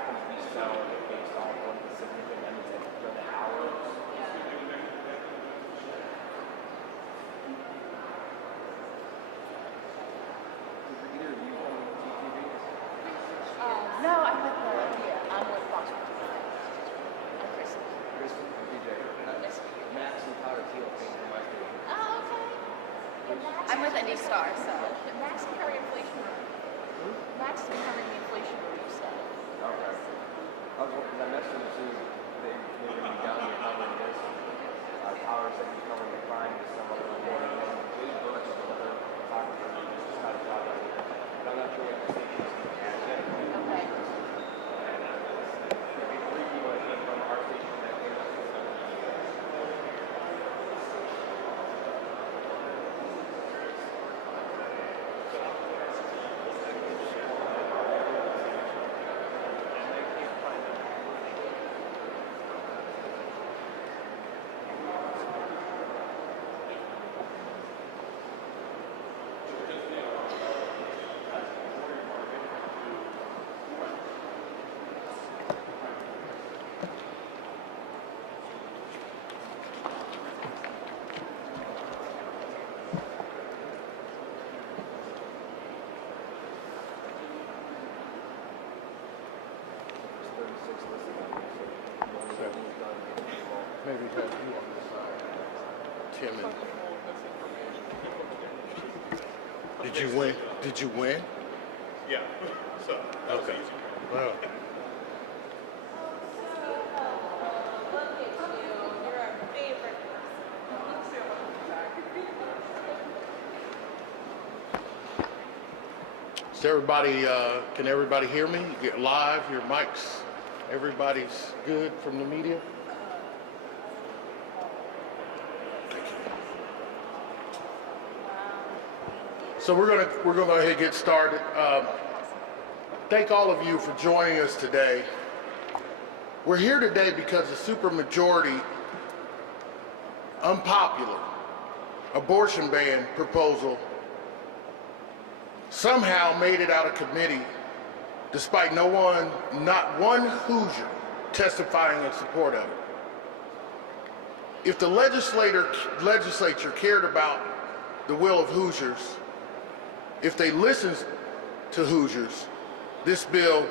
have to be sown based on one specific amendment for the hours. No, I'm with Fox. I'm Kristen. Kristen, DJ. Max and Powder Teal came from my station. Oh, okay. I'm with Indy Star, so. Max is covering inflation review. Max is covering the inflation review stuff. Okay. I was because I messaged them to see if they were going to be down here covering this. Power said he's covering the crime this summer. These books of other photographers just got a job out here. But I'm not sure what the station is going to have yet. Okay. Three people that came from our station that came up. Maybe have you on the side. Tim and... Did you win? Did you win? Yeah. So that was Okay. easy. Well, is everybody, can everybody hear me? You get live, your mics, everybody's good from the media? Thank you. So we're gonna go ahead and get started. Thank all of you for joining us today. We're here today because the supermajority unpopular abortion ban proposal somehow made it out of committee despite not one Hoosier testifying in support of it. If the legislature cared about the will of Hoosiers, if they listened to Hoosiers, this bill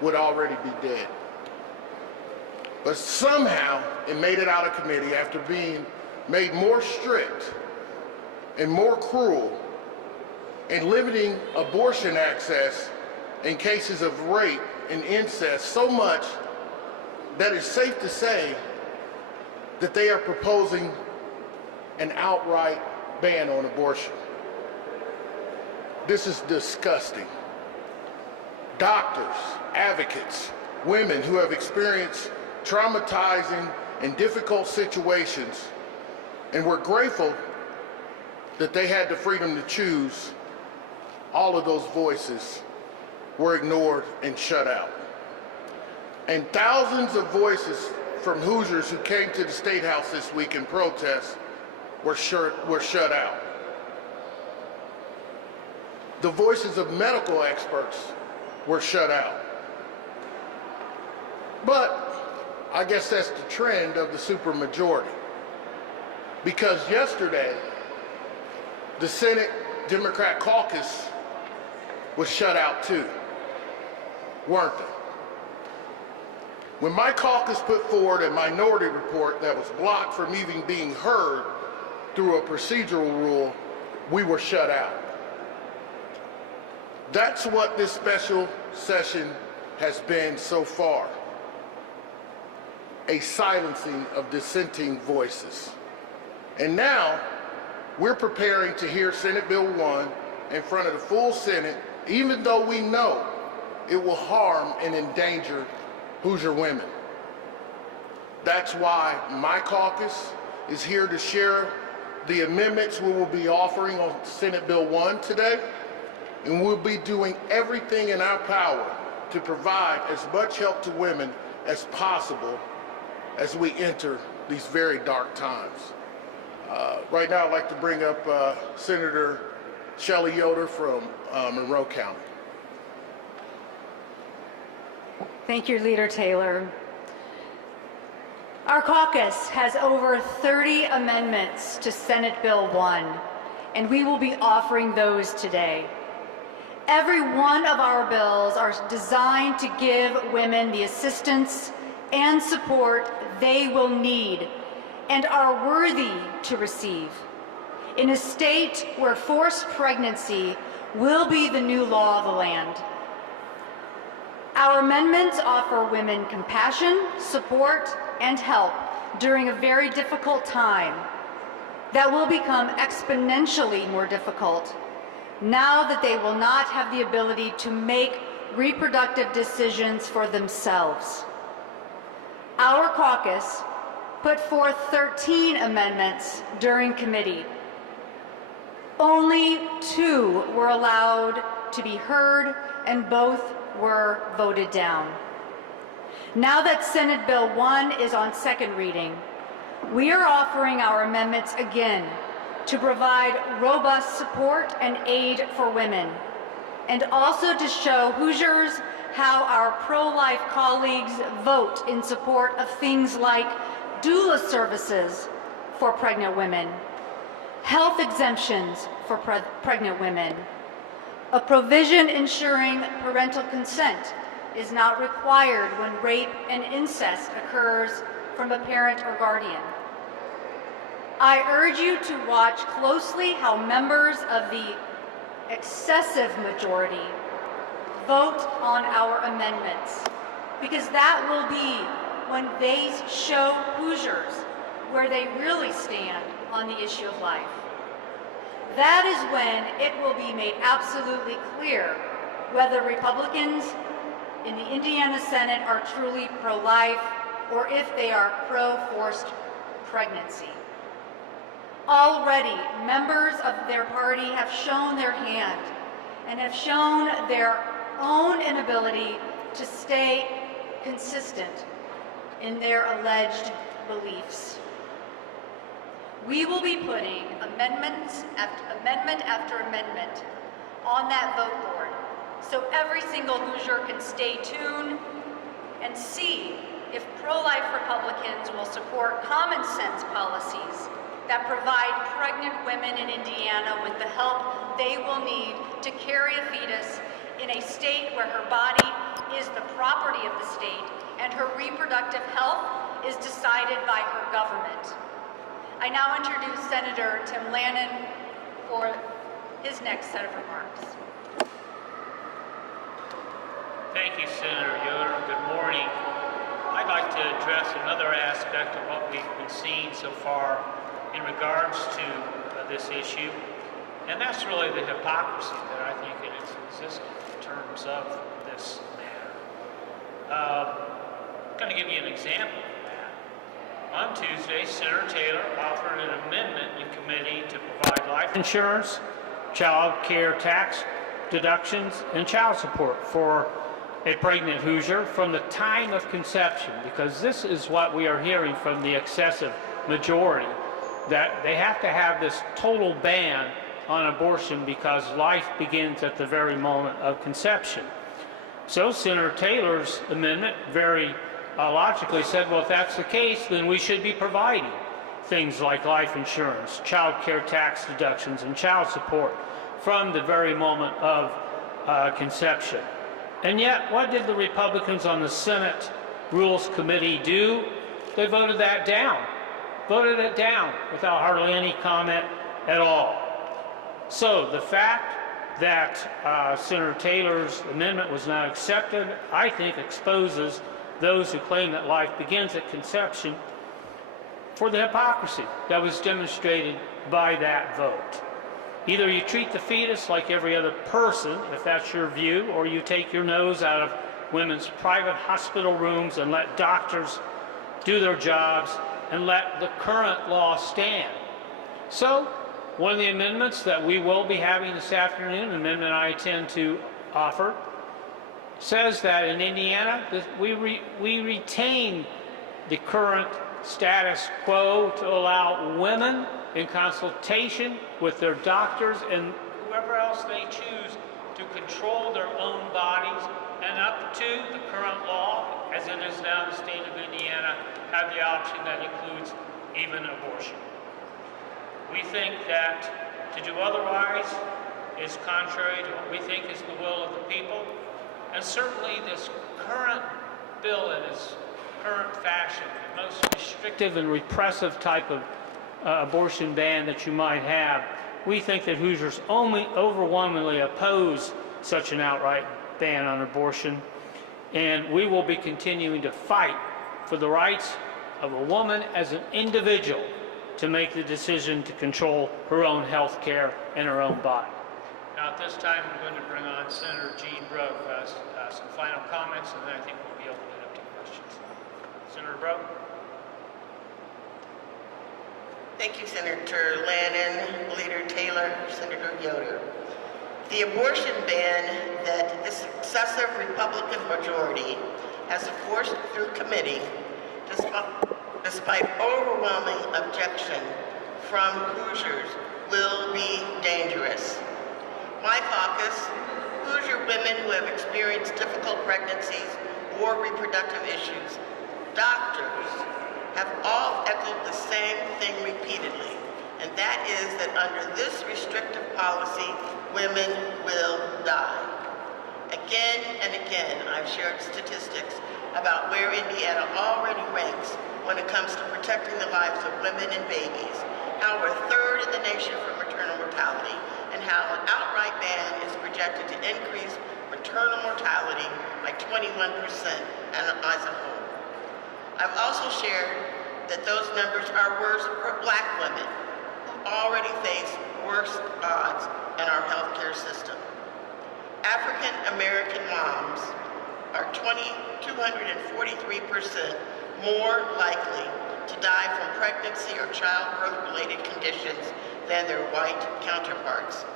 would already be dead. But somehow it made it out of committee after being made more strict and more cruel and limiting abortion access in cases of rape and incest so much that it's safe to say that they are proposing an outright ban on abortion. This is disgusting. Doctors, advocates, women who have experienced traumatizing and difficult situations and were grateful that they had the freedom to choose, all of those voices were ignored and shut out. And thousands of voices from Hoosiers who came to the State House this week in protest were shut out. The voices of medical experts were shut out. But I guess that's the trend of the supermajority. Because yesterday, the Senate Democrat caucus was shut out too, weren't they? When my caucus put forward a minority report that was blocked from even being heard through a procedural rule, we were shut out. That's what this special session has been so far. A silencing of dissenting voices. And now, we're preparing to hear Senate Bill 1 in front of the full Senate, even though we know it will harm and endanger Hoosier women. That's why my caucus is here to share the amendments we will be offering on Senate Bill 1 today, and we'll be doing everything in our power to provide as much help to women as possible as we enter these very dark times. Right now, I'd like to bring up Senator Shelley Yoder from Monroe County. Thank you, Leader Taylor. Our caucus has over 30 amendments to Senate Bill 1, and we will be offering those today. Every one of our bills are designed to give women the assistance and support they will need and are worthy to receive in a state where forced pregnancy will be the new law of the land. Our amendments offer women compassion, support, and help during a very difficult time that will become exponentially more difficult now that they will not have the ability to make reproductive decisions for themselves. Our caucus put forth 13 amendments during committee. Only 2 were allowed to be heard, and both were voted down. Now that Senate Bill 1 is on second reading, we are offering our amendments again to provide robust support and aid for women, and also to show Hoosiers how our pro-life colleagues vote in support of things like doula services for pregnant women, health exemptions for pregnant women, a provision ensuring parental consent is not required when rape and incest occurs from a parent or guardian. I urge you to watch closely how members of the excessive majority vote on our amendments, because that will be when they show Hoosiers where they really stand on the issue of life. That is when it will be made absolutely clear whether Republicans in the Indiana Senate are truly pro-life or if they are pro-forced pregnancy. Already, members of their party have shown their hand and have shown their own inability to stay consistent in their alleged beliefs. We will be putting amendment after amendment on that vote board so every single Hoosier can stay tuned and see if pro-life Republicans will support common sense policies that provide pregnant women in Indiana with the help they will need to carry a fetus in a state where her body is the property of the state and her reproductive health is decided by her government. I now introduce Senator Tim Lannon for his next set of remarks. Thank you, Senator Yoder. Good morning. I'd like to address another aspect of what we've been seeing so far in regards to this issue, and that's really the hypocrisy that I think is existing in terms of this matter. I'm going to give you an example of that. On Tuesday, Senator Taylor offered an amendment in committee to provide life insurance, child care tax deductions, and child support for a pregnant Hoosier from the time of conception, because this is what we are hearing from the excessive majority, that they have to have this total ban on abortion because life begins at the very moment of conception. So Senator Taylor's amendment very logically said, well, if that's the case, then we should be providing things like life insurance, child care tax deductions, and child support from the very moment of conception. And yet, what did the Republicans on the Senate Rules Committee do? They voted that down. Voted it down without hardly any comment at all. So the fact that Senator Taylor's amendment was not accepted, I think, exposes those who claim that life begins at conception for the hypocrisy that was demonstrated by that vote. Either you treat the fetus like every other person, if that's your view, or you take your nose out of women's private hospital rooms and let doctors do their jobs and let the current law stand. So, one of the amendments that we will be having this afternoon, an amendment I intend to offer, says that in Indiana, we retain the current status quo to allow women in consultation with their doctors and whoever else they choose to control their own bodies and up to the current law, as it is now in the state of Indiana, have the option that includes even abortion. We think that to do otherwise is contrary to what we think is the will of the people, and certainly this current bill in its current fashion, the most restrictive and repressive type of abortion ban that you might have, we think that Hoosiers only overwhelmingly oppose such an outright ban on abortion, and we will be continuing to fight for the rights of a woman as an individual to make the decision to control her own health care and her own body. Now at this time, I'm going to bring on Senator Jean Breaux, who has some final comments, and then I think we'll be able to get up to questions. Senator Breaux? Thank you, Senator Lannon, Leader Taylor, Senator Yoder. The abortion ban that this successive Republican majority has forced through committee, despite overwhelming objection from Hoosiers, will be dangerous. My caucus, Hoosier women who have experienced difficult pregnancies or reproductive issues, doctors, have all echoed the same thing repeatedly, and that is that under this restrictive policy, women will die. Again and again, I've shared statistics about where Indiana already ranks when it comes to protecting the lives of women and babies, how we're third in the nation for maternal mortality, and how an outright ban is projected to increase maternal mortality by 21% as a whole. I've also shared that those numbers are worse for Black women who already face worse odds in our healthcare system. African American moms are 243% more likely to die from pregnancy or childbirth-related conditions than their white counterparts.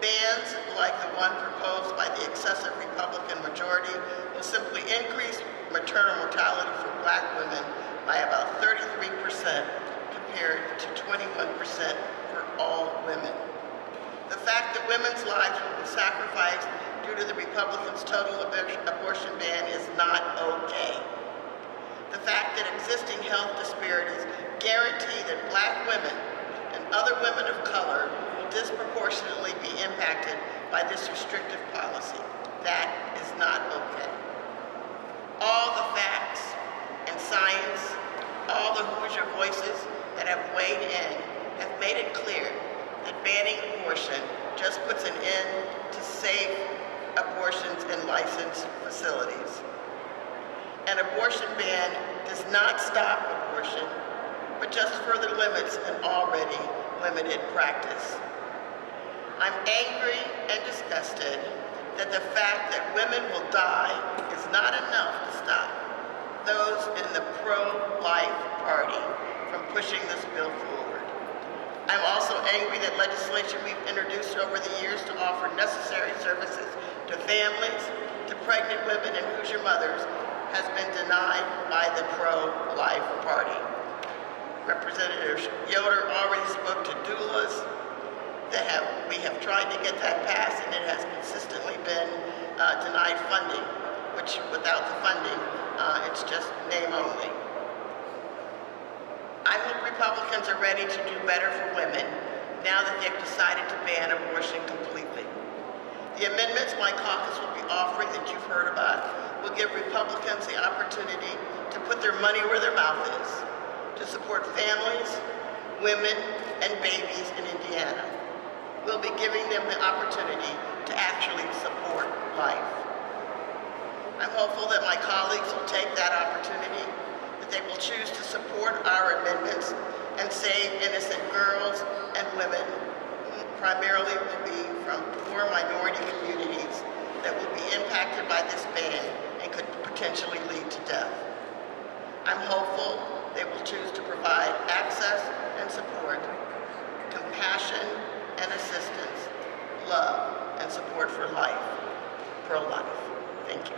Bans like the one proposed by the excessive Republican majority will simply increase maternal mortality for Black women by about 33% compared to 21% for all women. The fact that women's lives will be sacrificed due to the Republicans' total abortion ban is not okay. The fact that existing health disparities guarantee that Black women and other women of color will disproportionately be impacted by this restrictive policy. That is not okay. All the facts and science, all the Hoosier voices that have weighed in have made it clear that banning abortion just puts an end to safe abortions in licensed facilities. An abortion ban does not stop abortion, but just further limits an already limited practice. I'm angry and disgusted that the fact that women will die is not enough to stop those in the pro-life party from pushing this bill forward. I'm also angry that legislation we've introduced over the years to offer necessary services to families, to pregnant women and Hoosier mothers has been denied by the pro-life party. Representative Yoder already spoke to doulas. We have tried to get that passed, and it has consistently been denied funding, which without the funding, it's just name only. I hope Republicans are ready to do better for women now that they've decided to ban abortion completely. The amendments my caucus will be offering that you've heard about will give Republicans the opportunity to put their money where their mouth is, to support families, women, and babies in Indiana. We'll be giving them the opportunity to actually support life. I'm hopeful that my colleagues will take that opportunity, that they will choose to support our amendments and save innocent girls and women, who primarily will be from poor minority communities that will be impacted by this ban and could potentially lead to death. I'm hopeful they will choose to provide access and support, compassion and assistance, love and support for life, pro-life. Thank you.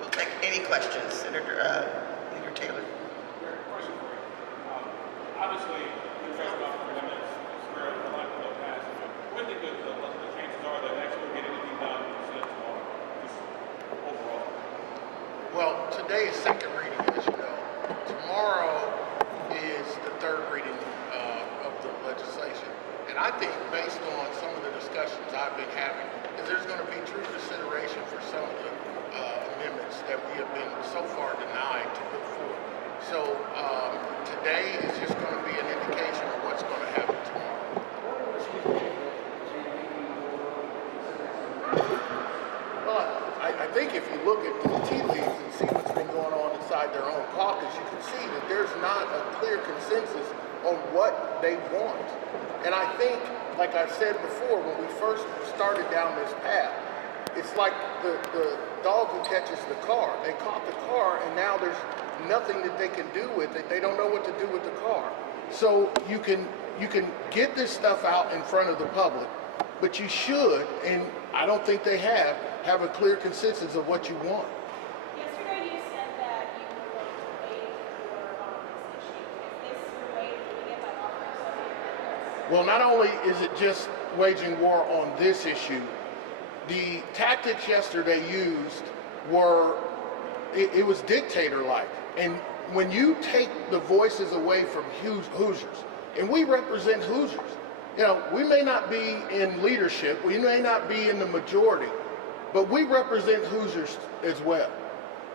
We'll take any questions, Leader Taylor. Question for you. Obviously, the trust about the limits is where a lot of people pass. What do you think the chances are that actually will get anything done in the Senate tomorrow? today is second reading, as you know. Tomorrow is the third reading of the legislation. And I think, based on some of the discussions I've been having, that there's going to be true consideration for some of the amendments that we have been so far denied to put forward. So today is just going to be an indication of what's going to happen tomorrow. Well, I think if you look at the tea leaves and see what's been going on inside their own caucus, you can see that there's not a clear consensus on what they want. And I think, like I said before, when we first started down this path, it's like the dog who catches the car. They caught the car, and now there's nothing that they can do with it. They don't know what to do with the car. So you can get this stuff out in front of the public, but you should, and I don't think they have a clear consensus of what you want. Yesterday you said that you were going to wait for this issue. Is this your way of doing it by offering some amendments? Well, not only is it just waging war on this issue, the tactics yesterday used were, it was dictator-like. And when you take the voices away from Hoosiers, and we represent Hoosiers, you know, we may not be in leadership, we may not be in the majority, but we represent Hoosiers as well.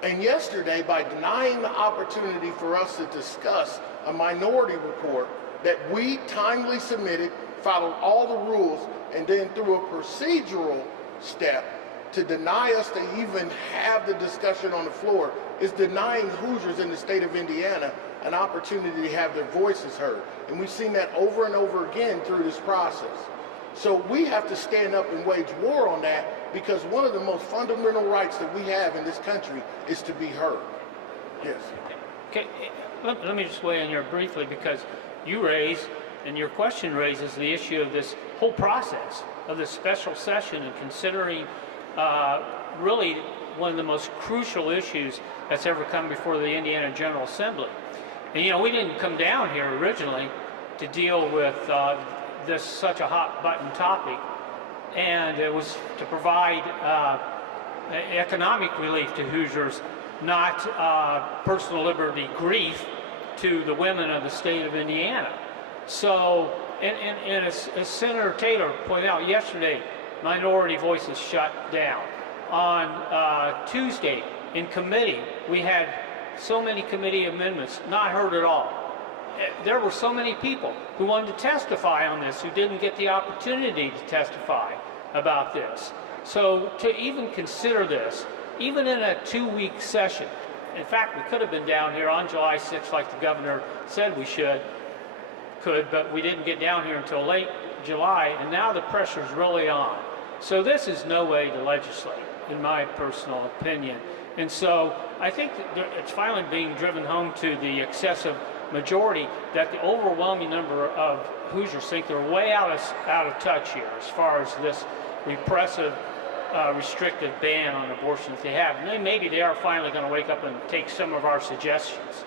And yesterday, by denying the opportunity for us to discuss a minority report that we timely submitted, followed all the rules, and then through a procedural step to deny us to even have the discussion on the floor, is denying Hoosiers in the state of Indiana an opportunity to have their voices heard. And we've seen that over and over again through this process. So we have to stand up and wage war on that, because one of the most fundamental rights that we have in this country is to be heard. Yes. Okay, let me just weigh in here briefly, because you raise, and your question raises, the issue of this whole process of this special session and considering really one of the most crucial issues that's ever come before the Indiana General Assembly. And you know, we didn't come down here originally to deal with this such a hot button topic, and it was to provide economic relief to Hoosiers, not personal liberty grief to the women of the state of Indiana. So, and as Senator Taylor pointed out yesterday, minority voices shut down. On Tuesday in committee, we had so many committee amendments not heard at all. There were so many people who wanted to testify on this who didn't get the opportunity to testify about this. So to even consider this, even in a 2-week session, in fact, we could have been down here on July 6th like the governor said we could, but we didn't get down here until late July, and now the pressure's really on. So this is no way to legislate, in my personal opinion. And so I think that it's finally being driven home to the excessive majority that the overwhelming number of Hoosiers think they're way out of touch here as far as this repressive, restrictive ban on abortion that they have. And then maybe they are finally going to wake up and take some of our suggestions.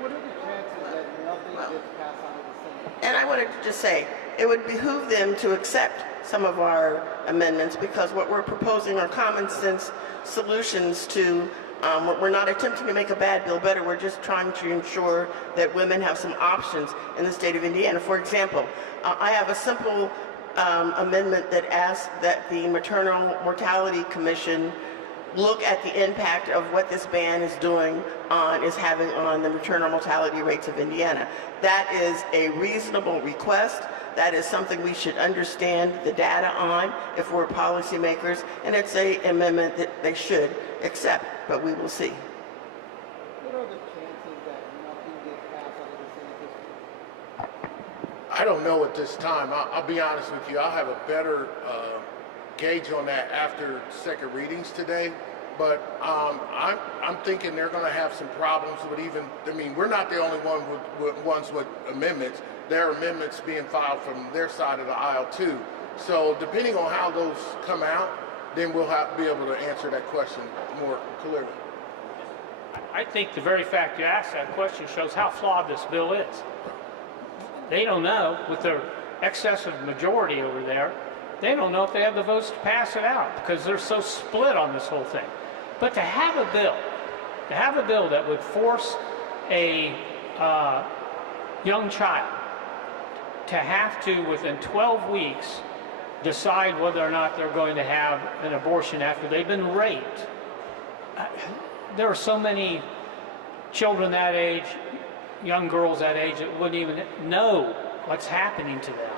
What are the chances that nothing gets passed out of the Senate? And I wanted to just say, it would behoove them to accept some of our amendments, because what we're proposing are common sense solutions to, we're not attempting to make a bad bill better, we're just trying to ensure that women have some options in the state of Indiana. For example, I have a simple amendment that asks that the Maternal Mortality Commission look at the impact of what this ban is having on the maternal mortality rates of Indiana. That is a reasonable request. That is something we should understand the data on if we're policymakers, and it's an amendment that they should accept, but we will see. What are the chances that nothing gets passed out of the Senate this week? I don't know at this time. I'll be honest with you. I'll have a better gauge on that after second readings today. But I'm thinking they're going to have some problems with even, I mean, we're not the only ones with amendments. There are amendments being filed from their side of the aisle too. So depending on how those come out, then we'll be able to answer that question more clearly. I think the very fact you asked that question shows how flawed this bill is. They don't know, with their excessive majority over there, they don't know if they have the votes to pass it out because they're so split on this whole thing. But to have a bill to have a bill that would force a young child to have to, within 12 weeks, decide whether or not they're going to have an abortion after they've been raped. There are so many children that age, young girls that age, that wouldn't even know what's happening to them.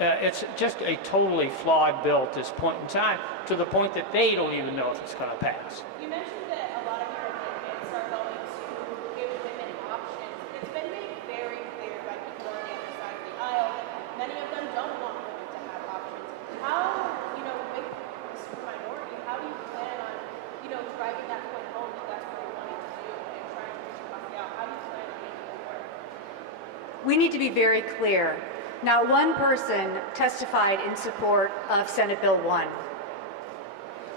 It's just a totally flawed bill at this point in time, to the point that they don't even know if it's going to pass. You mentioned that a lot of your amendments are going to give women options. It's been made very clear by people on the other side of the aisle that many of them don't want women to have options. How, with the super minority, how do you plan on, driving that point home that that's what you're wanting to do and trying to push policy out? How do you plan on making it work? We need to be very clear. Not one person testified in support of Senate Bill 1.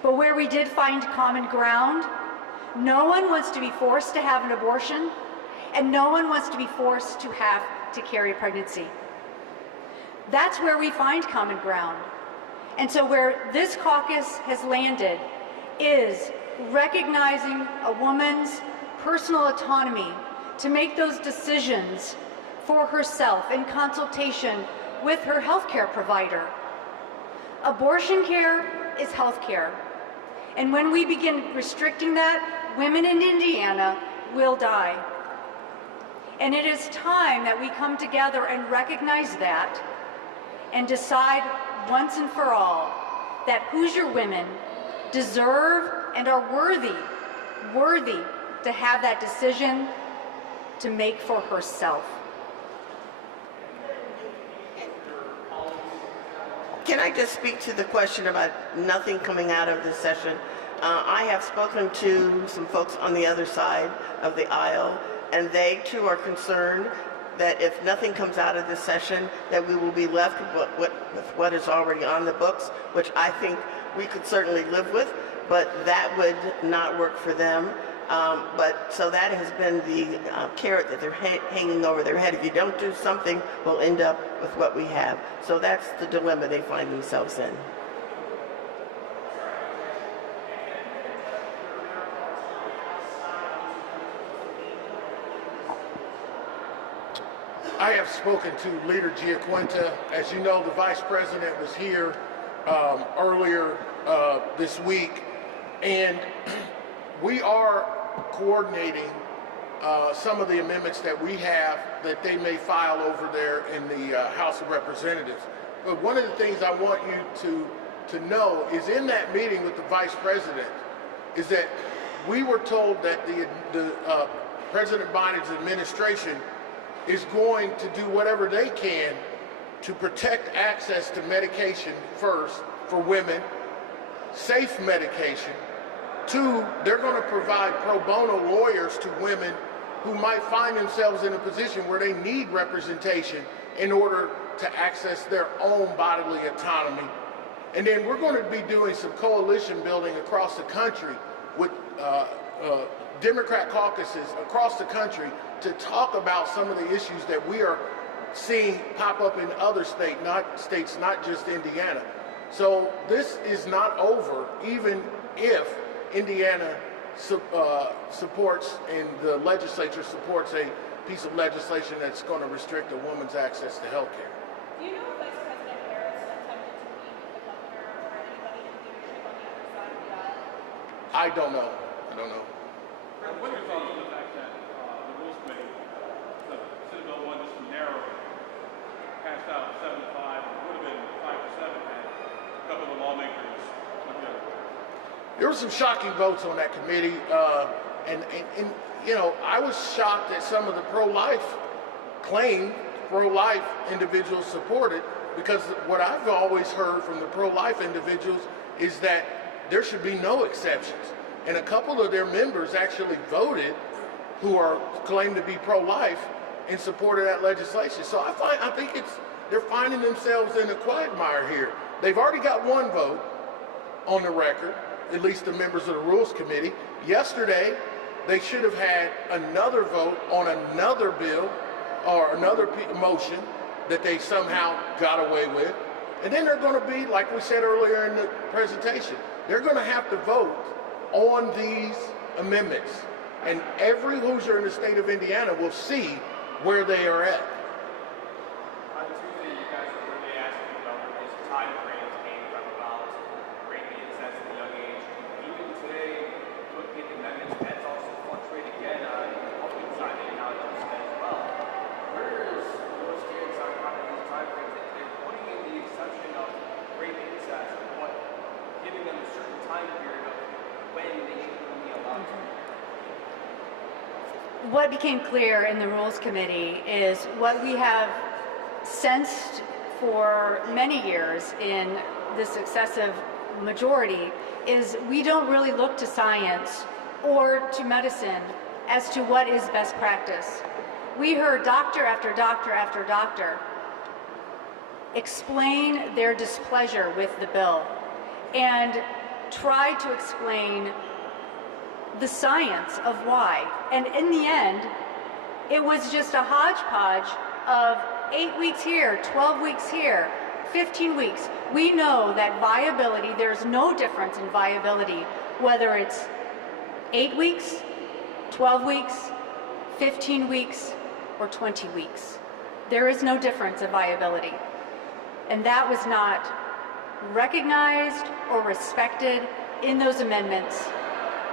But where we did find common ground, no one wants to be forced to have an abortion, and no one wants to be forced to have to carry a pregnancy. That's where we find common ground. And so where this caucus has landed is recognizing a woman's personal autonomy to make those decisions for herself in consultation with her healthcare provider. Abortion care is healthcare. And when we begin restricting that, women in Indiana will die. And it is time that we come together and recognize that and decide once and for all that Hoosier women deserve and are worthy to have that decision to make for herself. Can I just speak to the question about nothing coming out of this session? I have spoken to some folks on the other side of the aisle, and they too are concerned that if nothing comes out of this session, that we will be left with what is already on the books, which I think we could certainly live with, but that would not work for them. So that has been the carrot that they're hanging over their head. If you don't do something, we'll end up with what we have. So that's the dilemma they find themselves in. I have spoken to Leader Giaquinta. As you know, the Vice President was here earlier this week, and we are coordinating some of the amendments that we have that they may file over there in the House of Representatives. But one of the things I want you to know is in that meeting with the Vice President is that we were told that the President Biden's administration is going to do whatever they can to protect access to medication first for women, safe medication. 2, they're going to provide pro bono lawyers to women who might find themselves in a position where they need representation in order to access their own bodily autonomy. And then we're going to be doing some coalition building across the country with Democrat caucuses across the country to talk about some of the issues that we are seeing pop up in other states, not just Indiana. So this is not over, even if Indiana supports and the legislature supports a piece of legislation that's going to restrict a woman's access to health care. Do you know if Vice President Harris attempted to meet with the governor or anybody in leadership on the other side of the aisle? I don't know. What are your thoughts on the fact that the Rules Committee, Senate Bill 1 just narrowly passed out 7-5, and it would have been 5-7 had a couple of lawmakers went the other way? There were some shocking votes on that committee, and I was shocked that some of the pro-life individuals supported, because what I've always heard from the pro-life individuals is that there should be no exceptions. And a couple of their members actually voted, who are claimed to be pro-life, in support of that legislation. So I think they're finding themselves in a quagmire here. They've already got one vote on the record, at least the members of the Rules Committee. Yesterday, they should have had another vote on another bill or another motion that they somehow got away with. And then they're going to be, like we said earlier in the presentation, they're going to have to vote on these amendments And every Hoosier in the state of Indiana will see where they are at. On Tuesday, you guys were really asking about where these time frames came from about rape and incest at a young age. Even today, looking at the amendments, that's also fluctuated again on the Republican side and now it's as well. Where is your stance on how these time frames that they're putting in the exception of rape and incest, but giving them a certain time period of when they should be allowed to? What became clear in the Rules Committee is what we have sensed for many years in the successive majority is we don't really look to science or to medicine as to what is best practice. We heard doctor after doctor after doctor explain their displeasure with the bill and try to explain the science of why. And in the end, it was just a hodgepodge of 8 weeks here, 12 weeks here, 15 weeks. We know that viability, there's no difference in viability, whether it's 8 weeks, 12 weeks, 15 weeks, or 20 weeks. There is no difference in viability. And that was not recognized or respected in those amendments.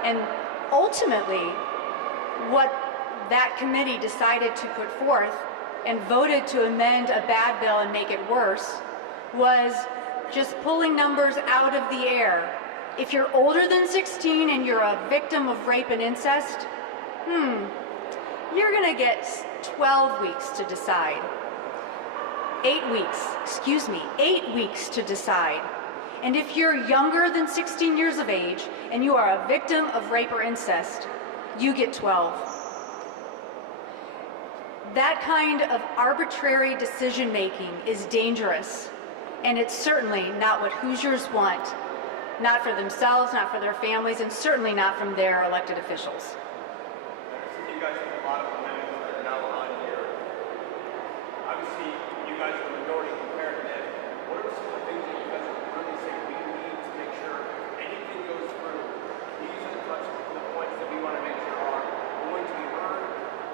And ultimately, what that committee decided to put forth and voted to amend a bad bill and make it worse was just pulling numbers out of the air. If you're older than 16 and you're a victim of rape and incest, you're gonna get 12 weeks to decide. 8 weeks to decide. And if you're younger than 16 years of age and you are a victim of rape or incest, you get 12. That kind of arbitrary decision-making is dangerous, and it's certainly not what Hoosiers want. Not for themselves, not for their families, and certainly not from their elected officials. You guys have a lot of amendments that are now on here. Obviously, you guys are the minority compared to that. What are some of the things that you guys are really saying we need to make sure anything goes through? These are the points that we want to make sure are going to be heard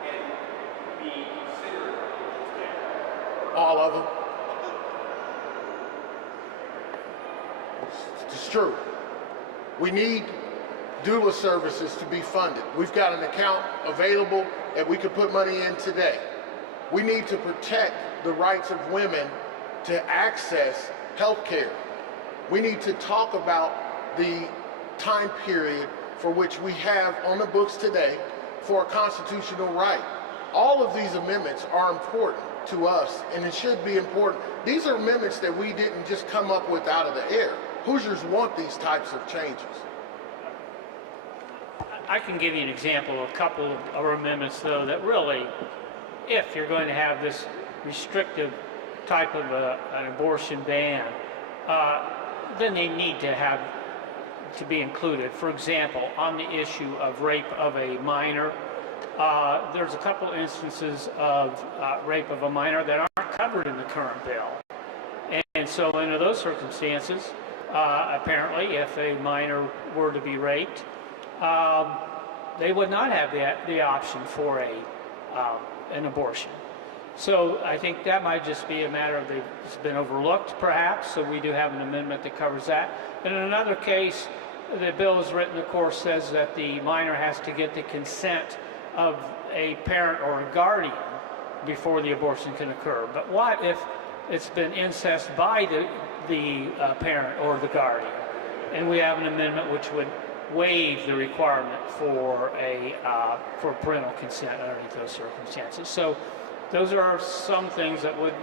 and be considered today. All of them. It's true. We need doula services to be funded. We've got an account available that we could put money in today. We need to protect the rights of women to access health care. We need to talk about the time period for which we have on the books today for a constitutional right. All of these amendments are important to us, and it should be important. These are amendments that we didn't just come up with out of the air. Hoosiers want these types of changes. I can give you an example of a couple of our amendments, though, that really, if you're going to have this restrictive type of an abortion ban, then they need to be included. For example, on the issue of rape of a minor, there's a couple instances of rape of a minor that aren't covered in the current bill. And so under those circumstances, apparently, if a minor were to be raped, they would not have the option for an abortion. So I think that might just be a matter of it's been overlooked, perhaps, so we do have an amendment that covers that. And in another case, the bill is written, of course, says that the minor has to get the consent of a parent or a guardian before the abortion can occur. But what if it's been incest by the parent or the guardian? And we have an amendment which would waive the requirement for parental consent underneath those circumstances. So those are some things that would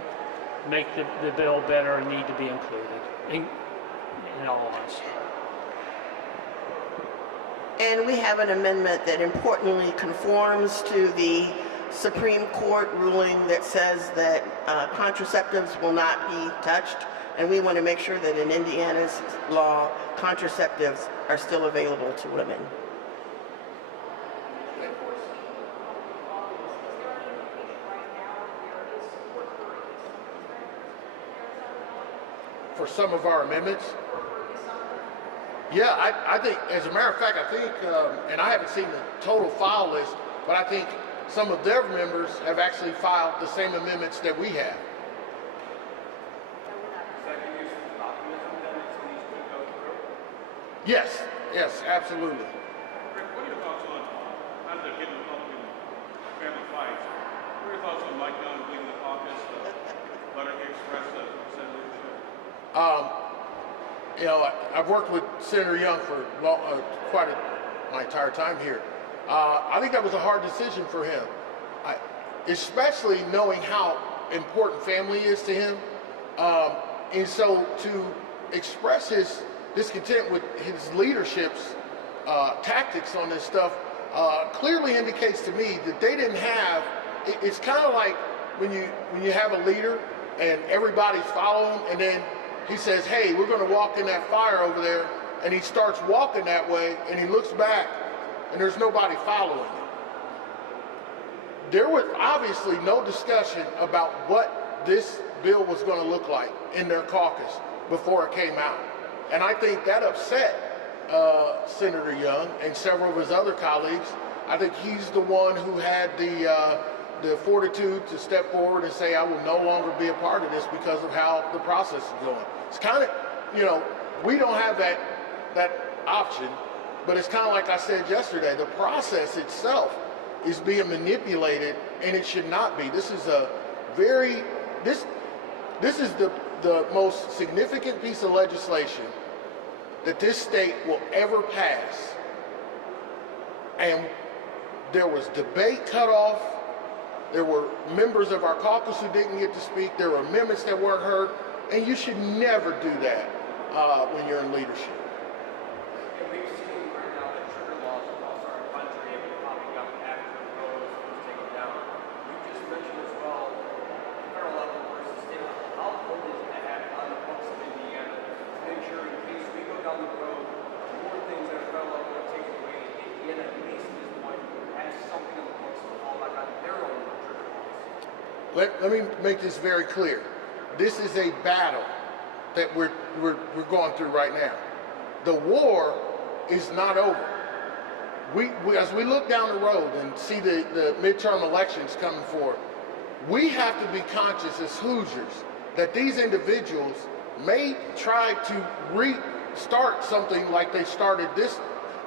make the bill better and need to be included, in all honesty. And we have an amendment that importantly conforms to the Supreme Court ruling that says that contraceptives will not be touched, and we want to make sure that in Indiana's law, contraceptives are still available to women. For some of our amendments, Yeah, I think, as a matter of fact, I think, and I haven't seen the total file list, but I think some of their members have actually filed the same amendments that we have. Second use of documents amendments these could go through. Yes, yes, absolutely. Rick, what are your thoughts on, not to get Republican family fights, what are your thoughts on Mike Young leaving the caucus, the letter he expressed to Senate leadership? You know, I've worked with Senator Young for my entire time here. I think that was a hard decision for him, especially knowing how important family is to him. And so to express his discontent with his leadership's tactics on this stuff clearly indicates to me that they didn't have. It's kind of like when you have a leader and everybody's following, and then he says, "Hey, we're going to walk in that fire over there," and he starts walking that way, and he looks back, and there's nobody following him. There was obviously no discussion about what this bill was going to look like in their caucus before it came out, and I think that upset Senator Young and several of his other colleagues. I think he's the one who had the fortitude to step forward and say, "I will no longer be a part of this because of how the process is going." It's kind of, you know, we don't have that option, but it's kind of like I said yesterday, the process itself is being manipulated, and it should not be. This is this is the most significant piece of legislation that this state will ever pass. And there was debate cut off. There were members of our caucus who didn't get to speak. There were amendments that weren't heard. And you should never do that when you're in leadership. And we've seen right now that trigger laws across our country have been popping up after Rose was taken down. You just mentioned as well, federal level versus state level. How important is that on the books of Indiana to make sure in case we go down the road, more things that are federal level are taken away, Indiana, at least at this point, has something on the books to fall back on their own trigger laws? Let me make this very clear. This is a battle that we're going through right now. The war is not over. As we look down the road and see the midterm elections coming forward, we have to be conscious as Hoosiers that these individuals may try to restart something like they started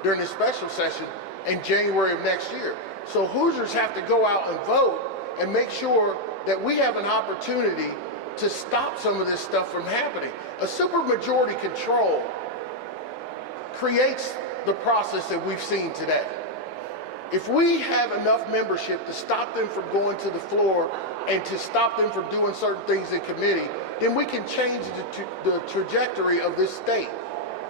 during this special session in January of next year. So Hoosiers have to go out and vote and make sure that we have an opportunity to stop some of this stuff from happening. A supermajority control creates the process that we've seen today. If we have enough membership to stop them from going to the floor and to stop them from doing certain things in committee, then we can change the trajectory of this state.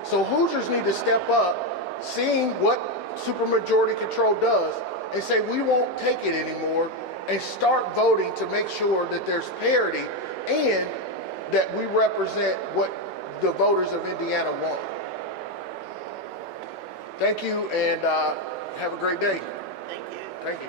So Hoosiers need to step up, seeing what supermajority control does, and say we won't take it anymore, and start voting to make sure that there's parity and that we represent what the voters of Indiana want. Thank you, and have a great day. Thank you. Thank you.